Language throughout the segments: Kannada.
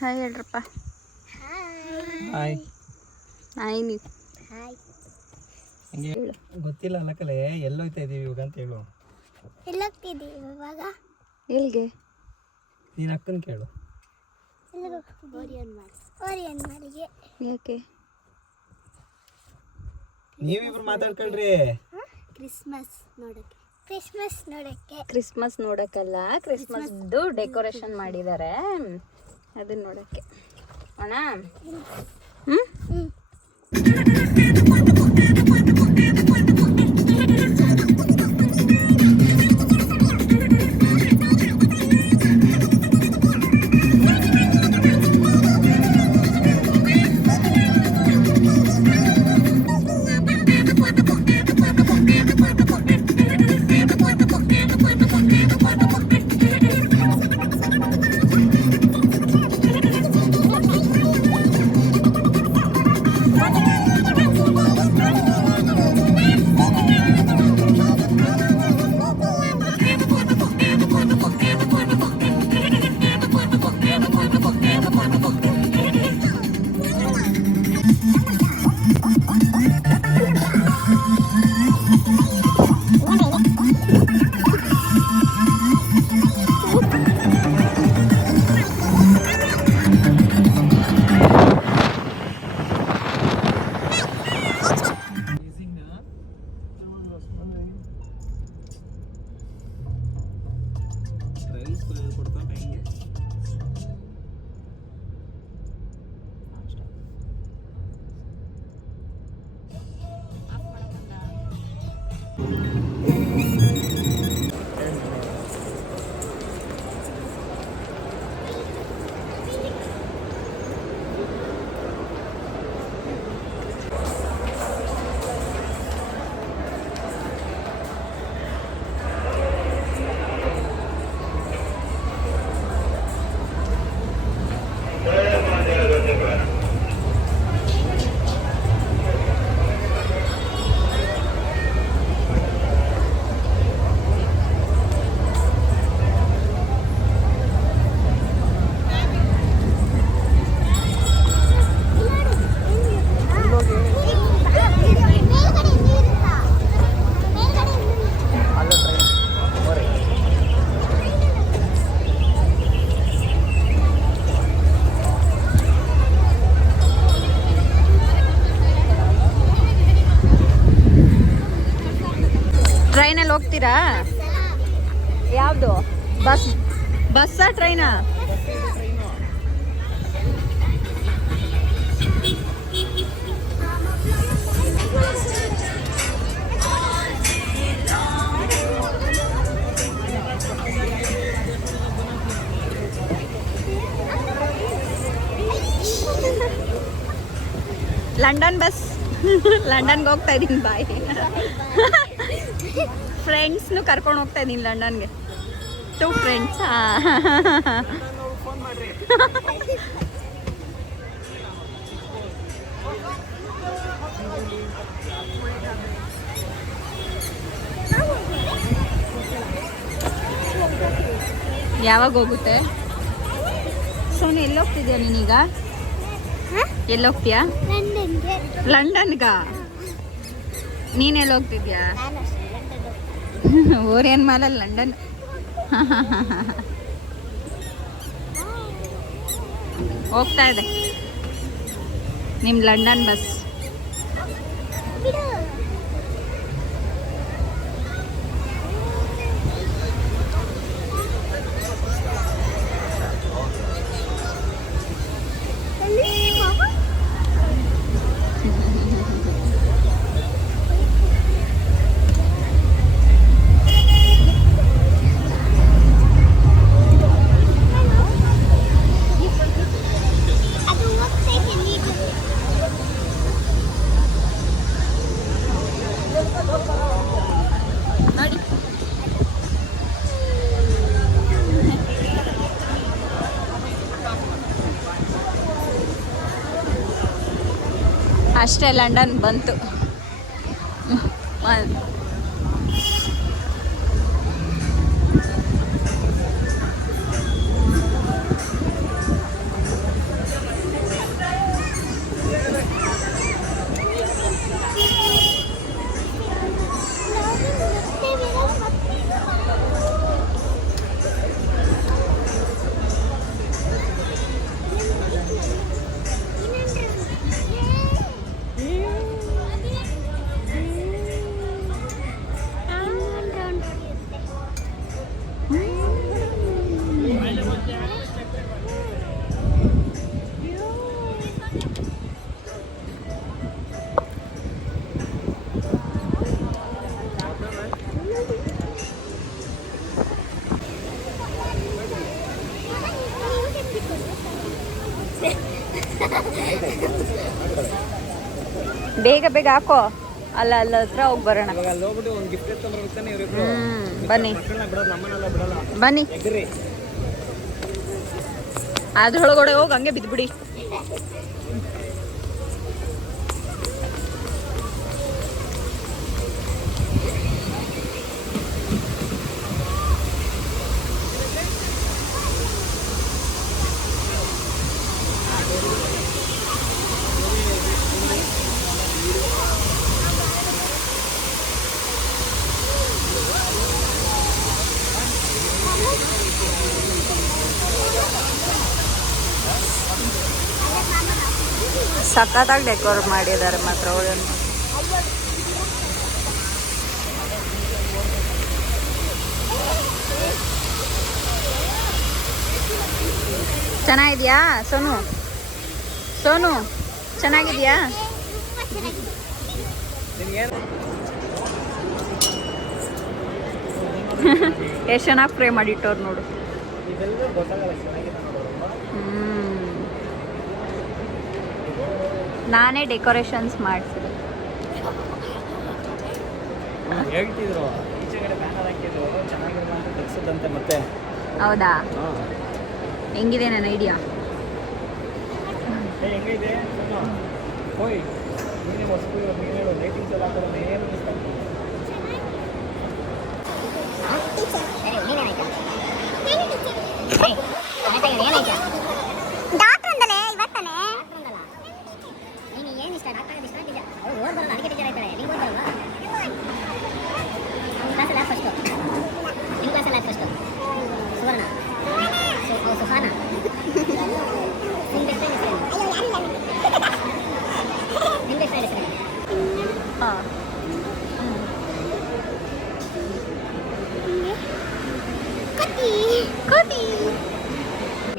ಹಾಯ್ ಹೇಳ್ರಪ್ಪ. ಹಾಯ್ ಹಾಯ್ ನೀವು ಹಂಗೆ ಗೊತ್ತಿಲ್ಲ ಅಲ್ಲ ಕಲೆ ಎಲ್ಲೋಯ್ತಾ ಇದೀವಿ ಇವಾಗ ಅಂತ ಹೇಳು. ಎಲ್ಲೋಗ್ತಿದ್ದೀವಿ ಇವಾಗ? ಎಲ್ಲಿಗೆ? ನೀನು ಅಕ್ಕನ ಕೇಳು. ಓರಿಯನ್ ಮಾಡಿಗೆ. ಯಾಕೆ? ನೀವಿಬ್ರು ಮಾತಾಡ್ಕೊಳ್ರಿ. ಕ್ರಿಸ್ಮಸ್ ನೋಡಕ್ಕೆ. ಕ್ರಿಸ್ಮಸ್ ನೋಡಕ್ಕಲ್ಲ, ಕ್ರಿಸ್ಮಸ್ದು ಡೆಕೋರೇಷನ್ ಮಾಡಿದ್ದಾರೆ, ಅದನ್ನ ನೋಡಕ್ಕೆ ಅಣ್ಣ. ಟ್ರೈನಲ್ಲಿ ಹೋಗ್ತೀರಾ? ಯಾವುದು ಬಸ್ಸಾ ಟ್ರೈನಾ? London bus. ಲಂಡನ್ಗೆ ಹೋಗ್ತಾ ಇದ್ದೀನಿ. ಬಾಯ್. ಫ್ರೆಂಡ್ಸ್ನು ಕರ್ಕೊಂಡು ಹೋಗ್ತಾ ಇದ್ದೀನಿ ಲಂಡನ್ಗೆ. 2 ಫ್ರೆಂಡ್ಸ್. ಯಾವಾಗ ಹೋಗುತ್ತೆ? ಸೋನಿ ಎಲ್ಲೋಗ್ತಿದ್ಯಾ ನೀನೀಗ? ಎಲ್ಲೋಗ್ತೀಯಾ? ಲಂಡನ್ಗ? ನೀನೆಲ್ಲ ಹೋಗ್ತಿದ್ಯಾ? ಓರಿಯನ್ ಮಾಲಲ್ಲಿ ಲಂಡನ್. ಹೋಗ್ತಾ ಇದೆ ನಿಮ್ಮ ಲಂಡನ್ ಬಸ್. ಅಷ್ಟೇ ಲಂಡನ್ ಬಂತು. ಬೇಗ ಬೇಗ ಹಾಕೋ. ಅಲ್ಲ ಹತ್ರ ಹೋಗಿ ಬರೋಣ. ಇವಾಗ ಅಲ್ಲಿ ಹೋಗ್ಬಿಟ್ಟು ಒಂದು ಗಿಫ್ಟ್ ಎತ್ಕೊಂಡ್ಬರ್ಬೇಕಾನೆ ಇವರಿಬ್ರು. ಬನ್ನಿ ಮಕ್ಕಳನ್ನ ಬಿಡೋದು, ನಮ್ಮನ್ನೆಲ್ಲ ಬಿಡಲ್ಲ. ಬನ್ನಿ, ಎಗ್ರಿ. ಅದ್ರೊಳಗಡೆ ಹೋಗಿ ಹಂಗೆ ಬಿದ್ದುಬಿಡಿ. ಸಖತ್ತಾಗಿ ಡೆಕೋರ್ ಮಾಡಿದ್ದಾರೆ ಮಾತ್ರ ಅವಳನ್ನು. ಚೆನ್ನಾಗಿದ್ಯಾ ಸೋನು? ಸೋನು ಚೆನ್ನಾಗಿದ್ಯಾ? ಎಷ್ಟು ಚೆನ್ನಾಗಿ ಫ್ರೇ ಮಾಡಿಟ್ಟವ್ರು ನೋಡು. ಇದೆಲ್ಲ ಗೊತ್ತಾಗಲ್ಲ ಚೆನ್ನಾಗಿದೆ ನೋಡು. ನಾನೇ ಡೆಕೋರೇಷನ್ಸ್ ಮಾಡಿಸಿದೆ. ಹೇಳ್ತಿದ್ರು ಈಚೆಗಡೆ ಬ್ಯಾನರ್ ಹಾಕಿದ್ರು ಚೆನ್ನಾಗಿರಲ್ಲ ಅಂತ ತೆಗ್ಸದಂತೆ ಮತ್ತೆ. ಹೌದಾ? ಹೆಂಗಿದೆ ನನ್ನ ಐಡಿಯಾ? ಹೆಂಗಿದೆ ಹೋಯ್ ನೀನೇ ಹೊಸದು ನೀನು ಹೇಳು. ಲೈಟಿಂಗ್ಸ್ ಎಲ್ಲ ಹಾಕೋದು ಏನು ಡಾಕ್ಟರ್ ಅಂದಲೇ ಇವತ್ತಾನೆ ನೀನು ಏನು ಇಷ್ಟ ಡಾಕ್ಟರ್ ಇಷ್ಟ ನಿಜ ಅವ್ರು ಓದ್ ಬರಲ್ಲ ಅದಕ್ಕೆ ಟೀಚರ್ ಆಯ್ತಾಳೆ. ನೀವು ಓದಲ್ವಾ? ನಿಮ್ಮ ಕ್ಲಾಸಲ್ಲಿ ಯಾರು ಫಸ್ಟು? ನಿಮ್ಮ ಕ್ಲಾಸಲ್ಲಿ ಯಾರು ಫಸ್ಟು? ಸುವರ್ಣ, ಸುಹಾನ, ನಿಮ್ಮ ಬೆಸ್ಟ್ ಫ್ರೆಂಡ್ ಹೆಸರು? ನಿಮ್ಮ ಬೆಸ್ಟ್ ಫ್ರೆಂಡ್ ಹೆಸರು? ಹಾಂ,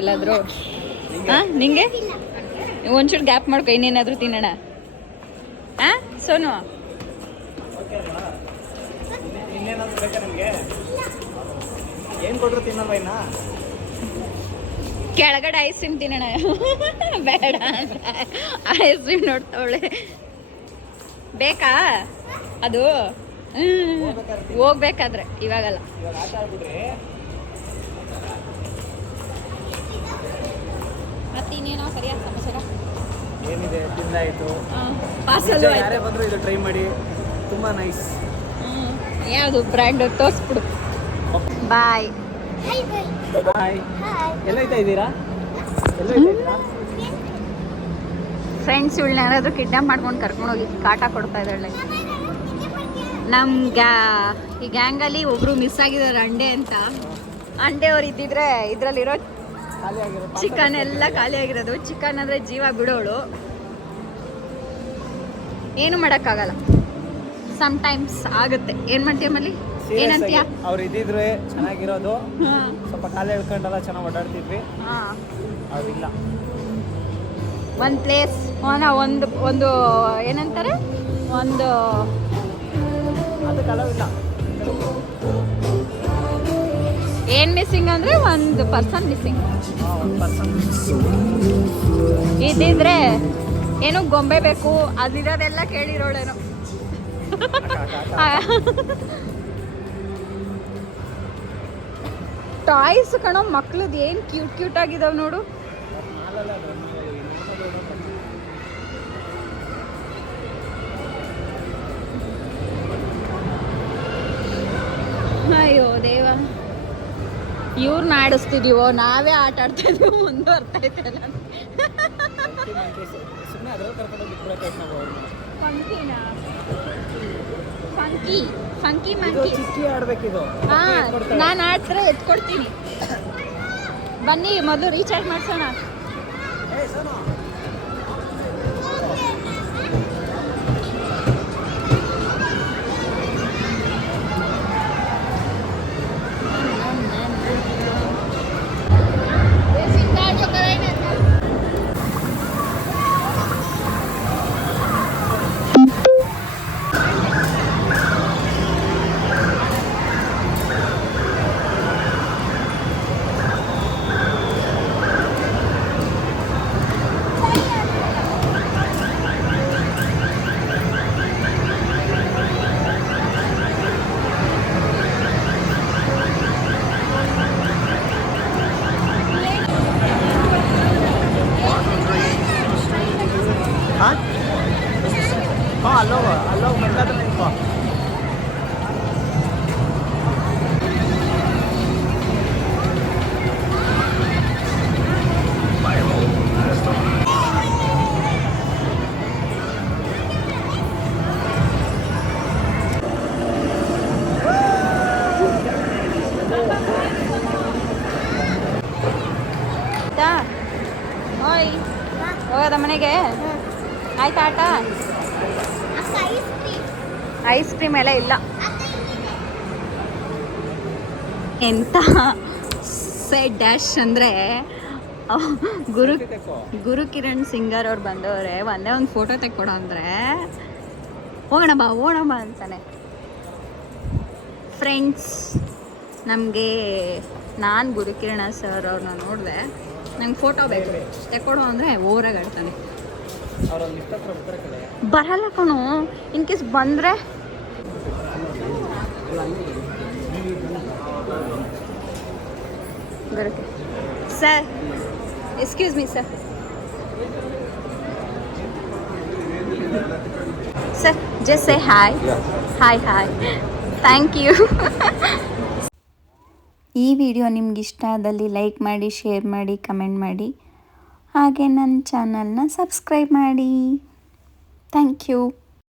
ಎಲ್ಲಾದರೂ ಹಾಂ ನಿಂಗೆ ಒಂಚೂರು ಗ್ಯಾಪ್ ಮಾಡ್ಕೊ, ಇನ್ನೇನಾದರೂ ತಿನ್ನೋಣ. ಹಾಂ ಸೋನು? ಇನ್ನೇನಾದ್ರು ಬೇಕಾ ನಿಮಗೆ? ಏನು ಕೊಟ್ಟರು ತಿನ್ನಲ್ವ ಇನ್ನ? ಕೆಳಗಡೆ ಐಸ್ ಕ್ರೀಮ್ ತಿನ್ನೋಣ. ಬೇಡ ಐಸ್ ಕ್ರೀಮ್ ನೋಡ್ತಾವಳೆ. ಬೇಕಾ ಅದು? ಹೋಗ್ಬೇಕಾದ್ರೆ ಇವಾಗಲ್ಲ. ಇವಾಗ ಆಟ ಆಡ್ಬಿಟ್ರೆ ಮತ್ತೆ ಇನ್ನೇನೋ ಸರಿಯಾದ ಸಮಾಚಾರ ಏನಿದೆ, ತಿಂದಾಯಿತು. ಪಾರ್ಸಲ್ ಯಾರೇ ಬಂದರೂ ಇದು ಟ್ರೈ ಮಾಡಿ, ತುಂಬ ನೈಸ್. ಯಾವುದು ಬ್ರ್ಯಾಂಡ್ ತೋರಿಸ್ಬಿಡು. ಬಾಯ್. ಬಾಯ್. ಎಲ್ಲೈತಾ ಇದ್ದೀರಾ? ಎಲ್ಲೈತಾ ಇದ್ದೀರಾ? ಫ್ರೆಂಡ್ಸ್ ಇವಳನ್ನ ಯಾರಾದರೂ ಕಿಡ್ನಾಪ್ ಮಾಡ್ಕೊಂಡು ಕರ್ಕೊಂಡೋಗಿ ಕಾಟ ಕೊಡ್ತಾ ಇದ್ದಾಳೆ. ನಮ್ಮ ಈ ಗ್ಯಾಂಗಲ್ಲಿ ಒಬ್ರು ಮಿಸ್ ಆಗಿದ್ದಾರೆ, ಅಂಡೆ ಅಂತ. ಅಂಡೆ ಅವ್ರು ಇದ್ದಿದ್ರೆ ಇದರಲ್ಲಿರೋ ಚಿಕನ್ ಎಲ್ಲ ಖಾಲಿ ಆಗಿರೋದು. ಚಿಕನ್ ಅಂದರೆ ಜೀವ ಬಿಡೋಳು, ಏನು ಮಾಡೋಕ್ಕಾಗಲ್ಲ. ಟೈಮ್ಸ್ ಆಗುತ್ತೆ. ಏನು ಮಾಡ್ತೀಯ ಮಲ್ಲಿ? ಏನಂತೀಯ? ಅವ್ರು ಇದ್ದಿದ್ರೆ ಚೆನ್ನಾಗಿರೋದು. ಹಾಂ, ಸ್ವಲ್ಪ ಕಾಲು ಎಳ್ಕೊಂಡೆಲ್ಲ ಚೆನ್ನಾಗಿ ಓಡಾಡ್ತಿದ್ವಿ. ಹಾಂ, ಅವ್ರಿಲ್ಲ. ಒಂದು ಪ್ಲೇಸ್ ಒಂದು ಏನಂತಾರೆ, ಒಂದು ಅದು ಕಲವಿಲ್ಲ. ಏನು ಮಿಸ್ಸಿಂಗ್ ಅಂದರೆ ಒಂದು ಪರ್ಸನ್ ಮಿಸ್ಸಿಂಗ್. ಒಂದು ಪರ್ಸನ್ ಇದ್ದಿದ್ರೆ ಏನೋ ಗೊಂಬೆ ಬೇಕು ಅದಿರೋದೆಲ್ಲ ಕೇಳಿರೋಳೇನೋ. ಟಾಯ್ಸ್ ಕಣೋ ಮಕ್ಳದ್ದು, ಏನು ಕ್ಯೂಟ್ ಆಗಿದಾವೆ ನೋಡು. ಅಯ್ಯೋ ದೇವ, ಇವ್ರನ್ನ ಆಡಿಸ್ತಿದೀವೋ ನಾವೇ ಆಟ ಆಡ್ತಾ ಇದೀವೋ ಮುಂದುವರ್ತಾಯ್ತಲ್ಲ. ಸುಮ್ಮನೆ ಅದ್ರಲ್ಲಿ ಕರ್ಕೊಂಡು ಬಿಟ್ಬಿಡಕ್ಕೆ ನಾವು. ಫಂಕಿ ಮಂಕಿ ಚಿಕ್ಕಿ ಆಡ್ಬೇಕಿದು. ಹಾಂ, ನಾನು ಆಡ್ತಾರೆ ಎತ್ಕೊಡ್ತೀನಿ. ಬನ್ನಿ ಮೊದಲು ರೀಚಾರ್ಜ್ ಮಾಡ್ಸೋಣ. ಹೋಗೋದ ಮನೆಗೆ? ಆಯ್ತಾ ಆಟ? ಅಕ್ಕ ಐಸ್ ಕ್ರೀಮ್. ಐಸ್ ಕ್ರೀಮ್ ಎಲ್ಲ ಇಲ್ಲ. ಎಂತ ಸೈಡ್ ಡ್ಯಾಶ್ ಅಂದರೆ ಗುರು ಕಿರಣ್ ಸಿಂಗರ್ ಅವ್ರು ಬಂದವ್ರೆ, ಒಂದೇ ಒಂದು ಫೋಟೋ ತೆಕ್ಕೊಡೋ ಅಂದರೆ ಹೋಗೋಣ ಬಾ ಅಂತಾನೆ. ಫ್ರೆಂಡ್ಸ್, ನಮಗೆ ನಾನು ಗುರುಕಿರಣ ಸರ್ ಅವ್ರನ್ನ ನೋಡಿದೆ, ನಂಗೆ ಫೋಟೋ ಬೇಕು ತೆಕ್ಕೊಡು ಅಂದರೆ ಓವರಾಗಿ ಆಡ್ತಾನೆ. ಬರಲ್ಲ ಕಣು, ಇನ್ ಕೇಸ್ ಬಂದರೆ ಬರುತ್ತೆ. Sir, excuse me sir. Sir, just say hi. Hi thank you. ಈ ವಿಡಿಯೋ ನಿಮ್ಗೆ ಇಷ್ಟ ಆದಲ್ಲಿ ಲೈಕ್ ಮಾಡಿ, ಶೇರ್ ಮಾಡಿ, ಕಮೆಂಟ್ ಮಾಡಿ, ಹಾಗೆ ನನ್ನ ಚಾನಲ್ನ ಸಬ್ಸ್ಕ್ರೈಬ್ ಮಾಡಿ. Thank you.